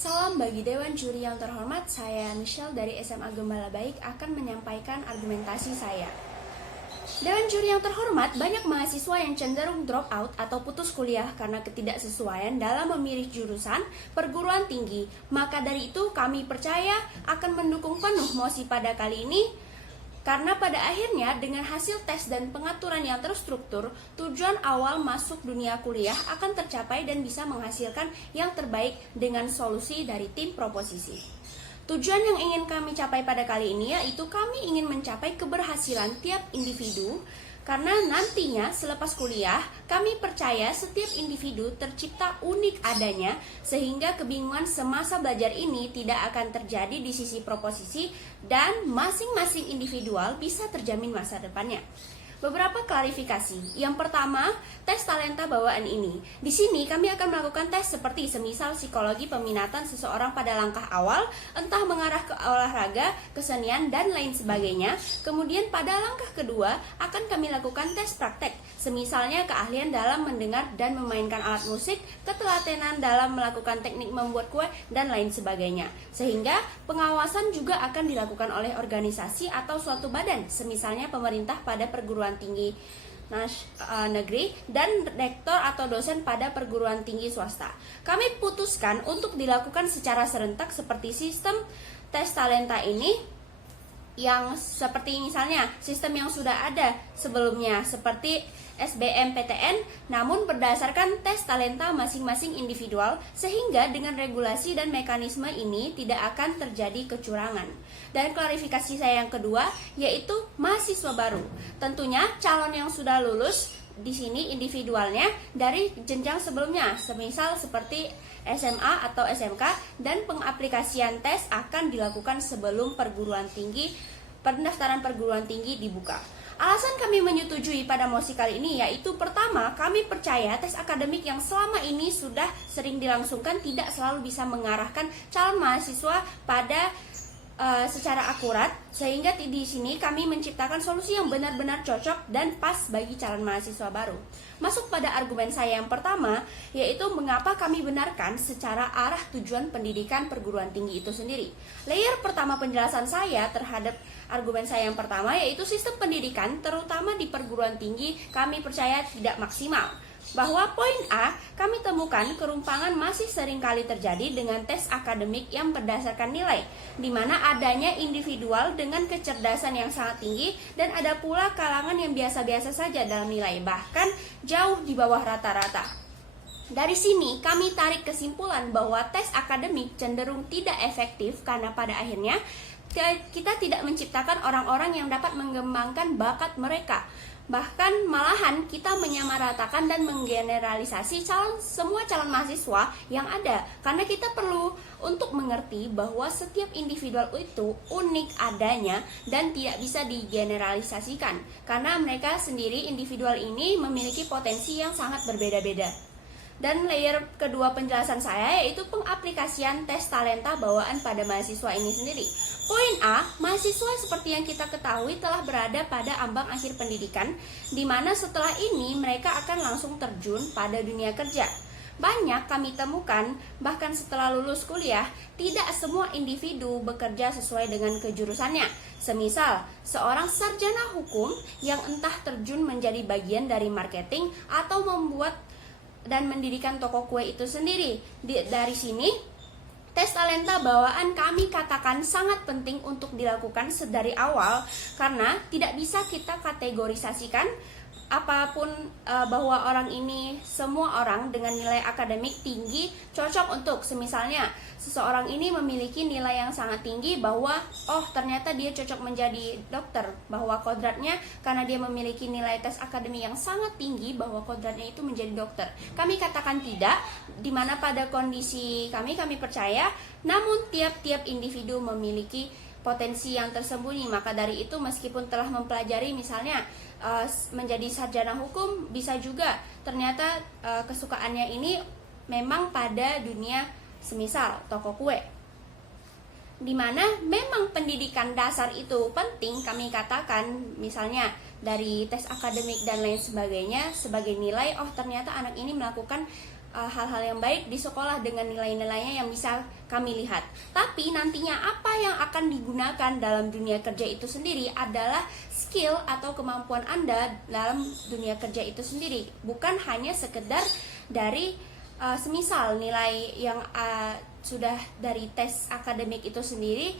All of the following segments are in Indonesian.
Salam bagi Dewan Juri yang terhormat, saya Michelle dari SMA Gembala Baik akan menyampaikan argumentasi saya. Dewan Juri yang terhormat, banyak mahasiswa yang cenderung drop out atau putus kuliah karena ketidaksesuaian dalam memilih jurusan perguruan tinggi. Maka dari itu kami percaya akan mendukung penuh mosi pada kali ini. Karena pada akhirnya dengan hasil tes dan pengaturan yang terstruktur, tujuan awal masuk dunia kuliah akan tercapai dan bisa menghasilkan yang terbaik dengan solusi dari tim proposisi. Tujuan yang ingin kami capai pada kali ini yaitu kami ingin mencapai keberhasilan tiap individu. Karena nantinya selepas kuliah, kami percaya setiap individu tercipta unik adanya sehingga kebingungan semasa belajar ini tidak akan terjadi di sisi proposisi dan masing-masing individual bisa terjamin masa depannya. Beberapa klarifikasi. Yang pertama, tes talenta bawaan ini. Di sini kami akan melakukan tes seperti semisal psikologi peminatan seseorang pada langkah awal, entah mengarah ke olahraga, kesenian, dan lain sebagainya. Kemudian pada langkah kedua akan kami lakukan tes praktek, semisalnya keahlian dalam mendengar dan memainkan alat musik, ketelatenan dalam melakukan teknik membuat kue, dan lain sebagainya. Sehingga pengawasan juga akan dilakukan oleh organisasi atau suatu badan, semisalnya pemerintah pada perguruan tinggi negeri dan rektor atau dosen pada perguruan tinggi swasta. Kami putuskan untuk dilakukan secara serentak seperti sistem tes talenta ini yang seperti misalnya sistem yang sudah ada sebelumnya seperti SBMPTN, namun berdasarkan tes talenta masing-masing individual sehingga dengan regulasi dan mekanisme ini tidak akan terjadi kecurangan. Dan klarifikasi saya yang kedua yaitu mahasiswa baru. Tentunya calon yang sudah lulus di sini individualnya dari jenjang sebelumnya, semisal seperti SMA atau SMK, dan pengaplikasian tes akan dilakukan sebelum pendaftaran perguruan tinggi dibuka. Alasan kami menyetujui pada mosi kali ini yaitu pertama, kami percaya tes akademik yang selama ini sudah sering dilangsungkan tidak selalu bisa mengarahkan calon mahasiswa pada secara akurat, sehingga di sini kami menciptakan solusi yang benar-benar cocok dan pas bagi calon mahasiswa baru. Masuk pada argumen saya yang pertama, yaitu mengapa kami benarkan secara arah tujuan pendidikan perguruan tinggi itu sendiri. Layer pertama penjelasan saya terhadap argumen saya yang pertama yaitu sistem pendidikan terutama di perguruan tinggi kami percaya tidak maksimal. Bahwa poin A, kami temukan kerumpangan masih sering kali terjadi dengan tes akademik yang berdasarkan nilai, di mana adanya individual dengan kecerdasan yang sangat tinggi dan ada pula kalangan yang biasa-biasa saja dalam nilai, bahkan jauh di bawah rata-rata. Dari sini kami tarik kesimpulan bahwa tes akademik cenderung tidak efektif karena pada akhirnya kita tidak menciptakan orang-orang yang dapat mengembangkan bakat mereka. Bahkan malahan kita menyamaratakan dan menggeneralisasi semua calon mahasiswa yang ada. Karena kita perlu untuk mengerti bahwa setiap individual itu unik adanya dan tidak bisa digeneralisasikan. Karena mereka sendiri individual ini memiliki potensi yang sangat berbeda-beda. Dan layer kedua penjelasan saya yaitu pengaplikasian tes talenta bawaan pada mahasiswa ini sendiri. Poin A, mahasiswa seperti yang kita ketahui telah berada pada ambang akhir pendidikan, di mana setelah ini mereka akan langsung terjun pada dunia kerja. Banyak kami temukan, bahkan setelah lulus kuliah, tidak semua individu bekerja sesuai dengan kejurusannya. Semisal, seorang sarjana hukum yang entah terjun menjadi bagian dari marketing atau membuat dan mendirikan toko kue itu sendiri. Dari sini, tes talenta bawaan kami katakan sangat penting untuk dilakukan sedari awal karena tidak bisa kita kategorisasikan apapun bahwa orang ini, semua orang dengan nilai akademik tinggi cocok untuk, semisalnya seseorang ini memiliki nilai yang sangat tinggi bahwa ternyata dia cocok menjadi dokter, bahwa kodratnya karena dia memiliki nilai tes akademik yang sangat tinggi bahwa kodratnya itu menjadi dokter. Kami katakan tidak, dimana pada kondisi kami percaya, namun tiap-tiap individu memiliki potensi yang tersembunyi. Maka dari itu meskipun telah mempelajari misalnya menjadi sarjana hukum, bisa juga ternyata kesukaannya ini memang pada dunia semisal toko kue, dimana memang pendidikan dasar itu penting. Kami katakan misalnya dari tes akademik dan lain sebagainya sebagai nilai, ternyata anak ini melakukan hal-hal yang baik di sekolah dengan nilai-nilainya yang bisa kami lihat. Tapi nantinya apa yang akan digunakan dalam dunia kerja itu sendiri adalah skill atau kemampuan Anda dalam dunia kerja itu sendiri, bukan hanya sekedar dari semisal nilai yang sudah dari tes akademik itu sendiri,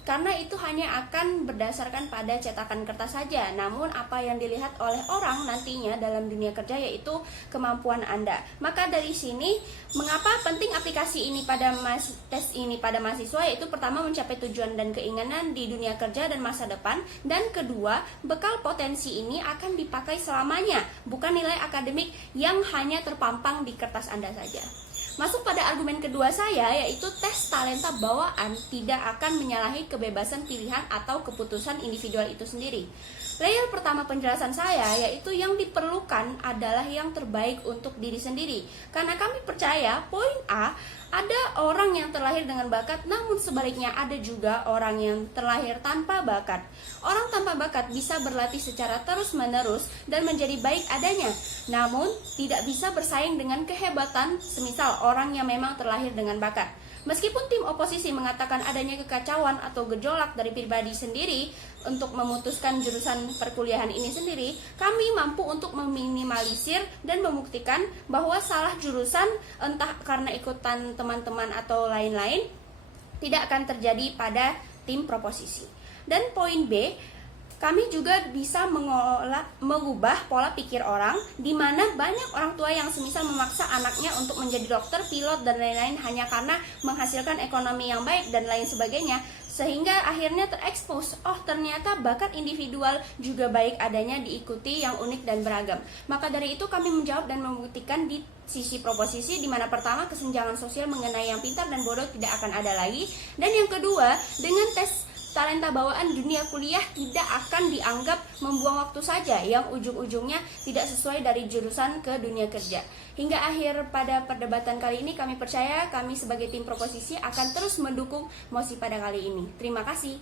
karena itu hanya akan berdasarkan pada cetakan kertas saja. Namun apa yang dilihat oleh orang nantinya dalam dunia kerja yaitu kemampuan Anda. Maka dari sini mengapa penting aplikasi ini pada tes ini pada mahasiswa, yaitu pertama mencapai tujuan dan keinginan di dunia kerja dan masa depan, dan kedua bekal potensi ini akan dipakai selamanya, bukan nilai akademik yang hanya terpampang di kertas Anda saja. Masuk pada argumen kedua saya, yaitu tes talenta bawaan tidak akan menyalahi kebebasan pilihan atau keputusan individual itu sendiri. Layer pertama penjelasan saya, yaitu yang diperlukan adalah yang terbaik untuk diri sendiri. Karena kami percaya, poin A, ada orang yang terlahir dengan bakat, namun sebaliknya ada juga orang yang terlahir tanpa bakat. Orang tanpa bakat bisa berlatih secara terus-menerus dan menjadi baik adanya, namun tidak bisa bersaing dengan kehebatan semisal orang yang memang terlahir dengan bakat. Meskipun tim oposisi mengatakan adanya kekacauan atau gejolak dari pribadi sendiri untuk memutuskan jurusan perkuliahan ini sendiri, kami mampu untuk meminimalisir dan membuktikan bahwa salah jurusan, entah karena ikutan teman-teman atau lain-lain, tidak akan terjadi pada tim proposisi. Dan poin B, kami juga bisa mengubah pola pikir orang, di mana banyak orang tua yang semisal memaksa anaknya untuk menjadi dokter, pilot, dan lain-lain hanya karena menghasilkan ekonomi yang baik dan lain sebagainya, sehingga akhirnya terekspos, oh ternyata bakat individual juga baik adanya diikuti yang unik dan beragam. Maka dari itu kami menjawab dan membuktikan di sisi proposisi, di mana pertama kesenjangan sosial mengenai yang pintar dan bodoh tidak akan ada lagi, dan yang kedua dengan tes talenta bawaan dunia kuliah tidak akan dianggap membuang waktu saja yang ujung-ujungnya tidak sesuai dari jurusan ke dunia kerja. Hingga akhir pada perdebatan kali ini, kami percaya kami sebagai tim proposisi akan terus mendukung mosi pada kali ini. Terima kasih.